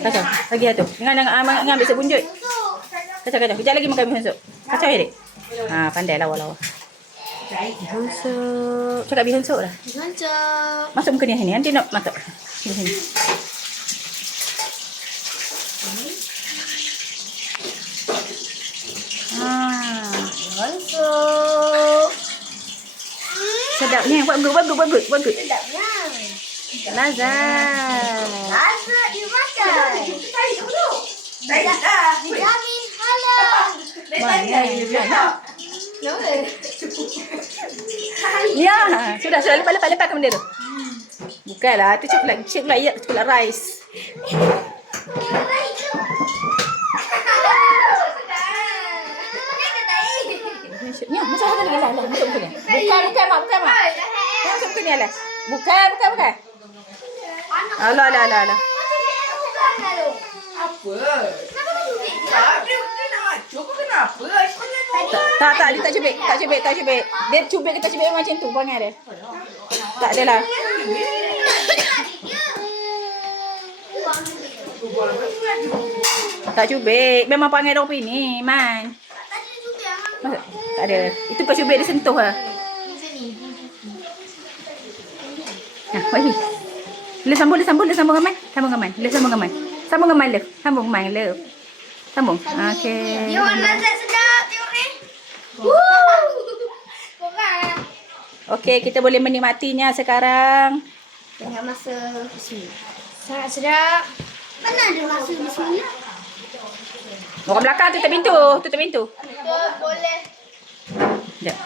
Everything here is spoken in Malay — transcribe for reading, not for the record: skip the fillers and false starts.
Kacau. Lagi lah tu. Dengan ambil sebunjut. Kacau. Kejap lagi makan bihun sup. Kacau ya, Dek? Pandai lawa-lawa. Bihun sup. Cakap bihun sup lah. Bihun sup. Masuk muka ni sini. Nanti nak masuk. Sini. Bihun sup. Sedapnya. Buat good. Sedapnya. Lazat dimakan. Dijamin halal. Ya, sudah lepas benda tu. Bukanlah, tu coklat rice. Ya, masuk muka ni lah, masuk muka ni. Bukan mak. Masuk muka ni lah. Bukan. Alah. Apa? Dia nak acuk ke kenapa? Tak, dia tak cubit. Dia cubit ke tak cubit macam tu perangai dia. Tak adalah. Tak cubit. Memang perangai dia orang ni, Man. Tak ada. Itu pas cubit dia sentuh lah. Bagi. Dia sambung dengan Man. Sambung. Okey. Dia orang lazat sedap. Tengok ni. Okey, kita boleh menikmatinya sekarang. Tengok masa bismillah. Sangat sedap. Mana ada masa bismillah? Orang belakang tutup pintu. Boleh. Sekejap.